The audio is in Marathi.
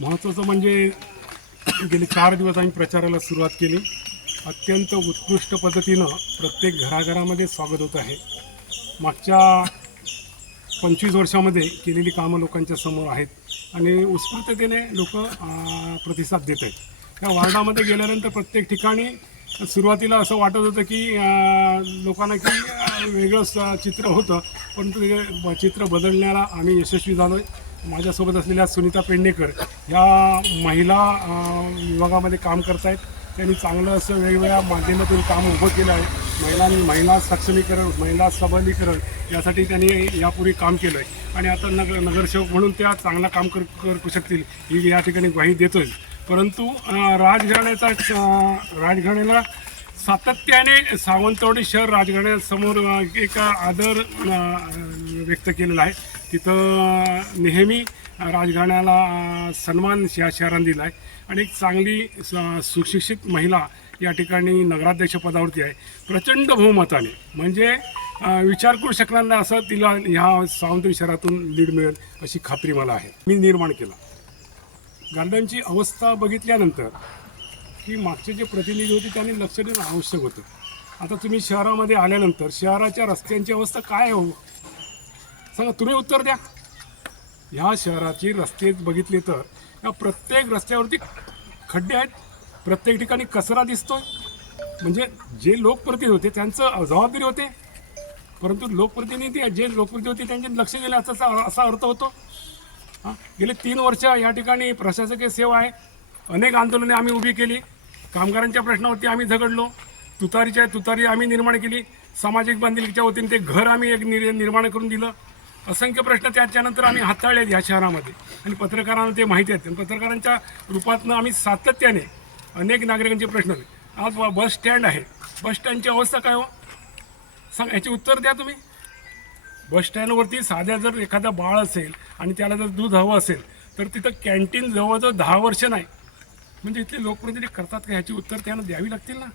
महत्त्वाचं म्हणजे गेले चार दिवस आम्ही प्रचाराला सुरुवात केली. अत्यंत उत्कृष्ट पद्धतीनं प्रत्येक घराघरामध्ये स्वागत होत आहे. मागच्या पंचवीस वर्षामध्ये केलेली कामं लोकांच्या समोर आहेत आणि उत्स्फूर्ततेने लोक प्रतिसाद देत आहेत. त्या वार्डामध्ये गेल्यानंतर प्रत्येक ठिकाणी सुरुवातीला असं वाटत होतं की लोकांना की वेगळंच वेगळं स- चित्र होतं परंतु ते चित्र बदलण्याला आम्ही यशस्वी झालो आहे माझ्यासोबत असलेल्या सुनीता पेडणेकर ह्या महिला विभागामध्ये काम करतायत. त्यांनी चांगलं असं वेगवेगळ्या माध्यमातून काम उभं केलं आहे. महिलांनी महिला सक्षमीकरण महिला सबलीकरण यासाठी त्यांनी यापूर्वी काम केलं आहे. आणि आता नगर नगरसेवक म्हणून त्या चांगलं काम कर करू शकतील ही या ठिकाणी ग्वाही देतोय. परंतु राजघराण्याचा राजघराण्याला सातत्याने सावंतवाडी शहर राजघराण्यासमोर एक आदर व्यक्त केलेला आहे. तिथं नेहमी राजघराण्याला सन्मान या शहराने दिला आहे आणि एक चांगली स- सुशिक्षित महिला या ठिकाणी नगराध्यक्ष पदावरती आहे. प्रचंड बहुमताने. म्हणजे विचार करू शकणार नाही असं तिला ह्या सावंतवाडी शहरातून लीड मिळेल अशी खात्री मला आहे. मी निर्माण केला. गार्डनची अवस्था बघितल्यानंतर की मागचे जे प्रतिनिधी होते त्यांनी लक्ष देणं आवश्यक होतं. आता तुम्ही शहरामध्ये आल्यानंतर शहराच्या रस्त्यांची अवस्था काय हो? सांगा तुम्ही उत्तर द्या. ह्या शहराची रस्ते बघितले तर या प्रत्येक रस्त्यावरती खड्डे आहेत. प्रत्येक ठिकाणी कचरा दिसतोय. म्हणजे जे लोकप्रतिनिधी होते त्यांचं जबाबदारी होते. परंतु लोकप्रतिनिधी जे लोकप्रतिनिधी होते त्यांचे लक्ष दिले असा असा अर्थ होतो. हां गेले तीन वर्ष या ठिकाणी प्रशासकीय सेवा आहे. अनेक आंदोलने आम्ही उभी केली. कामगारांच्या प्रश्नावरती आम्ही झगडलो. तुतारीच्या तुतारी आम्ही निर्माण केली. सामाजिक बांधिलकीच्या वतीने ते घर आम्ही एक निर्माण करून दिलं. असंख्य प्रश्न त्याच्यानंतर आम्ही हाताळले या शहरामध्ये. आणि पत्रकारांना ते माहिती आहेत. पत्रकारांच्या रूपातनं आम्ही सातत्याने अनेक नागरिकांचे प्रश्न आज बस स्टँड आहे. बस स्टँडची अवस्था काय हो? सांग याचे उत्तर द्या तुम्ही. बस स्टँडवरती साध्या जर एखादा बाळ असेल आणि त्याला जर दूध हवं असेल तर तिथं कॅन्टीन जवळजवळ दहा वर्ष नाही. म्हणजे इथले लोकप्रतिनिधी करतात का? ह्याची उत्तर त्यांना द्यावी लागतील ना?